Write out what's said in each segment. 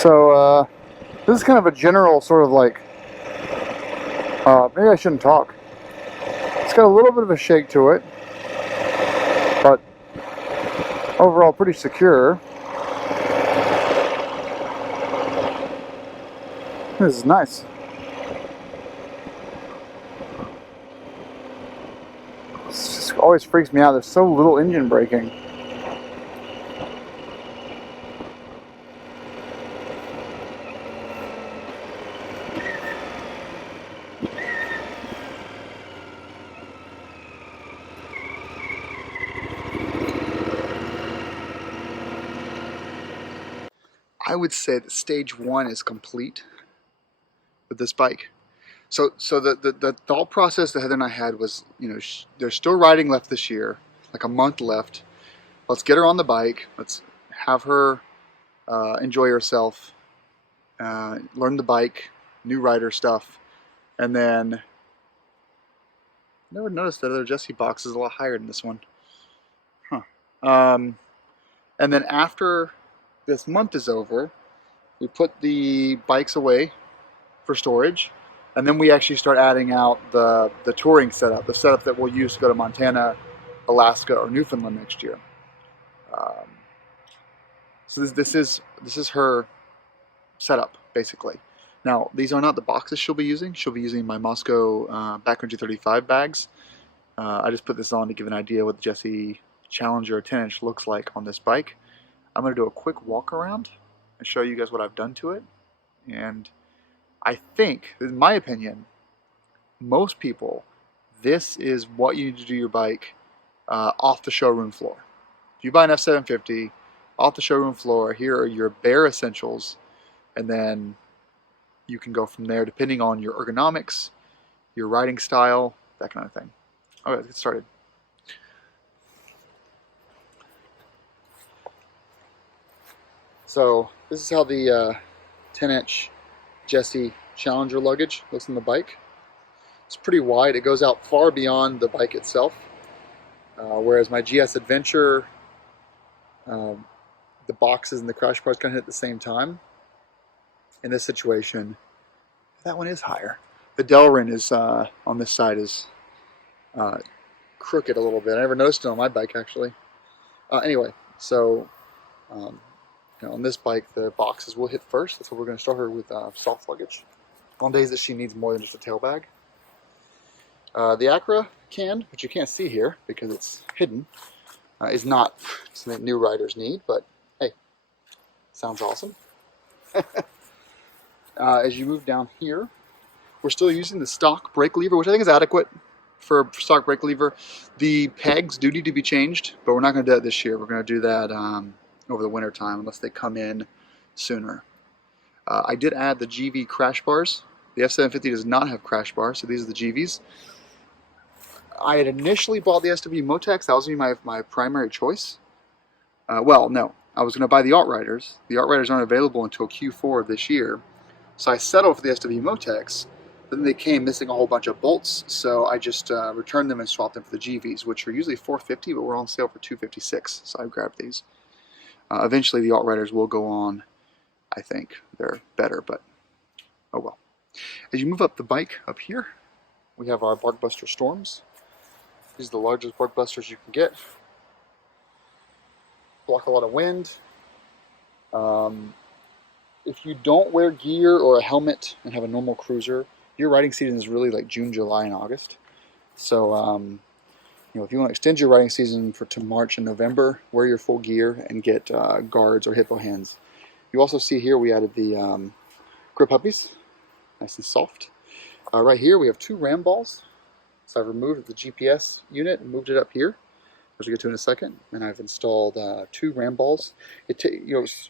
So this is kind of a general sort of like, maybe I shouldn't talk. It's got a little bit of a shake to it, but overall pretty secure. This is nice. This just always freaks me out. There's so little engine braking. I would say that stage one is complete with this bike. So the thought process that Heather and I had was, you know, there's still riding left this year, like a month left. Let's get her on the bike. Let's have her enjoy herself, learn the bike, new rider stuff, and then I never noticed that other Jessie box is a lot higher than this one. Huh. And then after this month is over, we put the bikes away for storage, and then we actually start adding out the touring setup, the setup that we'll use to go to Montana, Alaska, or Newfoundland next year. So this is her setup basically. Now these are not the boxes she'll be using. She'll be using my Moscow Backcountry 35 bags. I just put this on to give an idea what the Jessie Challenger 10-inch looks like on this bike. I'm going to do a quick walk around and show you guys what I've done to it. And I think, in my opinion, most people, this is what you need to do your bike off the showroom floor. If you buy an F750 off the showroom floor, here are your bare essentials, and then you can go from there depending on your ergonomics, your riding style, that kind of thing. Okay, let's get started. So this is how the 10-inch Jessie Challenger luggage looks on the bike. It's pretty wide. It goes out far beyond the bike itself. Whereas my GS Adventure, the boxes and the crash bars kind of hit at the same time. In this situation, that one is higher. The Delrin is on this side is crooked a little bit. I never noticed it on my bike actually. Anyway, so on this bike, the boxes will hit first. That's what we're going to start her with soft luggage on days that she needs more than just a tail bag. The Acura can, which you can't see here because it's hidden, is not something new riders need, but hey, sounds awesome. As you move down here, we're still using the stock brake lever, which I think is adequate for stock brake lever. The pegs do need to be changed, but we're not going to do that this year. We're going to do that over the winter time unless they come in sooner. I did add the GV crash bars. The F750 does not have crash bars, so these are the GVs. I had initially bought the SW-Motechs. That was going to be my primary choice. Well, no. I was going to buy the Outriders. The Outriders aren't available until Q4 of this year. So I settled for the SW-Motechs. Then they came missing a whole bunch of bolts, so I just returned them and swapped them for the GVs, which are usually $450, but we're on sale for $256. So I grabbed these. Eventually the Outriders will go on. I think they're better, but oh well. As you move up the bike up here, we have our Barkbuster Storms. These are the largest Barkbusters you can get. Block a lot of wind. If you don't wear gear or a helmet and have a normal cruiser, your riding season is really like June, July, and August. So if you want to extend your riding season to March and November, wear your full gear and get guards or hippo hands. You also see here we added the grip puppies, nice and soft. Right here we have two ram balls. So I've removed the GPS unit and moved it up here, which we'll get to in a second. And I've installed two ram balls.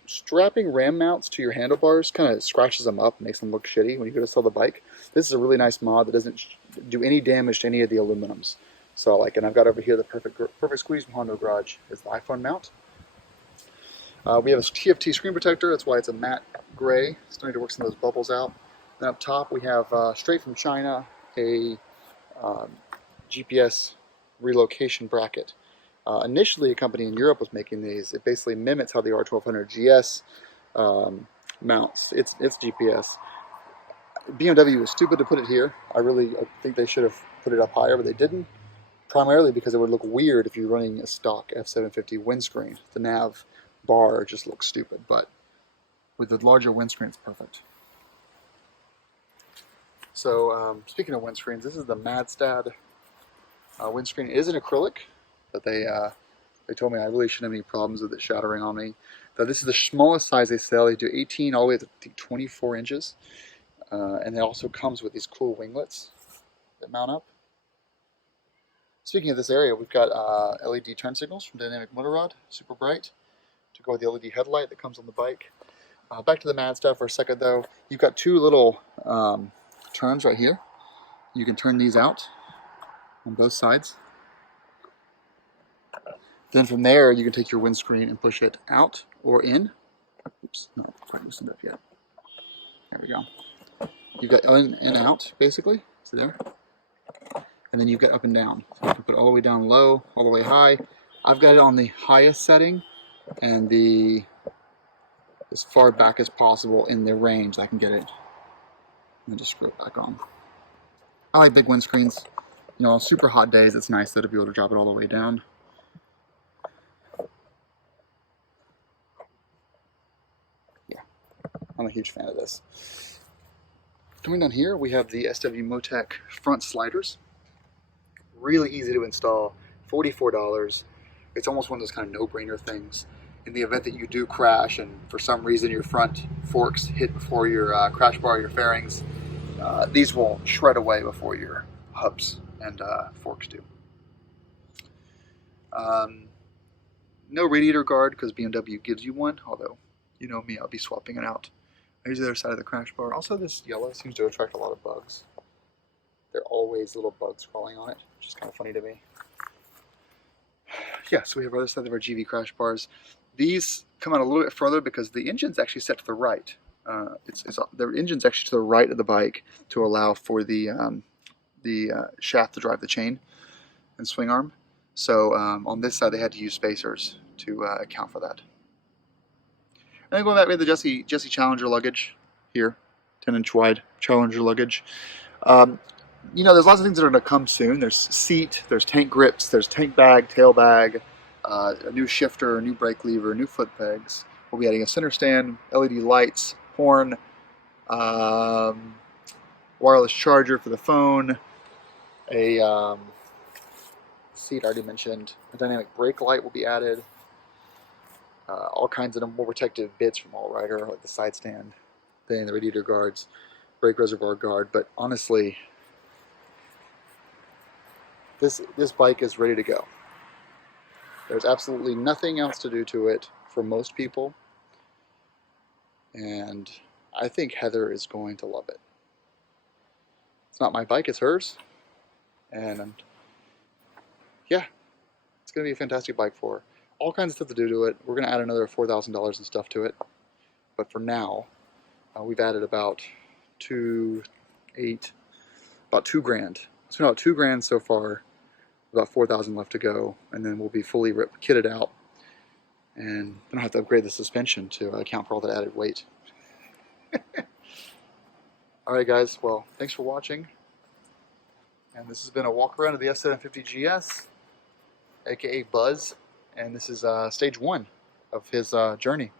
Strapping ram mounts to your handlebars kind of scratches them up, makes them look shitty when you go to sell the bike. This is a really nice mod that doesn't do any damage to any of the aluminums. So I like it. And I've got over here the perfect squeeze from Hondo Garage is the iPhone mount. We have a TFT screen protector. That's why it's a matte gray. Still need to work some of those bubbles out. And up top we have straight from China a GPS Relocation Bracket. Initially, a company in Europe was making these. It basically mimics how the R1200GS mounts. It's GPS. BMW was stupid to put it here. I think they should have put it up higher, but they didn't. Primarily because it would look weird if you're running a stock F750 windscreen. The nav bar just looks stupid, but with the larger windscreen, it's perfect. So speaking of windscreens, this is the Madstad windscreen. It is an acrylic, but they told me I really shouldn't have any problems with it shattering on me. But this is the smallest size they sell. They do 18 all the way to 24 inches. And it also comes with these cool winglets that mount up. Speaking of this area, we've got LED turn signals from Dynamic Motor Rod, super bright, to go with the LED headlight that comes on the bike. Back to the Madstad for a second though. You've got two little turns right here. You can turn these out on both sides. Then from there, you can take your windscreen and push it out or in. Oops, not quite loosened up yet. There we go. You've got in and out, basically. See there? And then you've got up and down. So you can put it all the way down low, all the way high. I've got it on the highest setting and as far back as possible in the range I can get it. And just screw it back on. I like big windscreens. You know, on super hot days, it's nice though to be able to drop it all the way down. Yeah, I'm a huge fan of this. Coming down here, we have the SW-Motech front sliders. Really easy to install, $44. It's almost one of those kind of no-brainer things. In the event that you do crash and for some reason your front forks hit before your crash bar, your fairings, these will shred away before your hubs and forks do. No radiator guard because BMW gives you one, although you know me, I'll be swapping it out. Here's the other side of the crash bar. Also, this yellow seems to attract a lot of bugs. There are always little bugs crawling on it, which is kind of funny to me. Yeah, so we have our other side of our GV crash bars. These come out a little bit further because the engine's actually set to the right. The engine's actually to the right of the bike to allow for the shaft to drive the chain and swing arm. So on this side, they had to use spacers to account for that. And then going back, we have the Jesse Challenger luggage here, 10-inch wide Challenger luggage. You know, there's lots of things that are going to come soon. There's seat, there's tank grips, there's tank bag, tail bag, a new shifter, a new brake lever, new foot pegs. We'll be adding a center stand, LED lights, horn, wireless charger for the phone, a seat I already mentioned, a dynamic brake light will be added, all kinds of more protective bits from All Rider, like the side stand thing, the radiator guards, brake reservoir guard. But honestly, this bike is ready to go. There's absolutely nothing else to do to it for most people, and I think Heather is going to love it. It's not my bike, it's hers, and yeah, it's going to be a fantastic bike for her. All kinds of stuff to do to it. We're going to add another $4,000 and stuff to it, but for now, we've added about $2 grand. It's been about $2 grand so far. About $4,000 left to go, and then we'll be fully kitted out, and then I'll have to upgrade the suspension to account for all that added weight. Alright guys, well, thanks for watching, and this has been a walk around of the F750GS, aka Buzz, and this is stage 1 of his journey.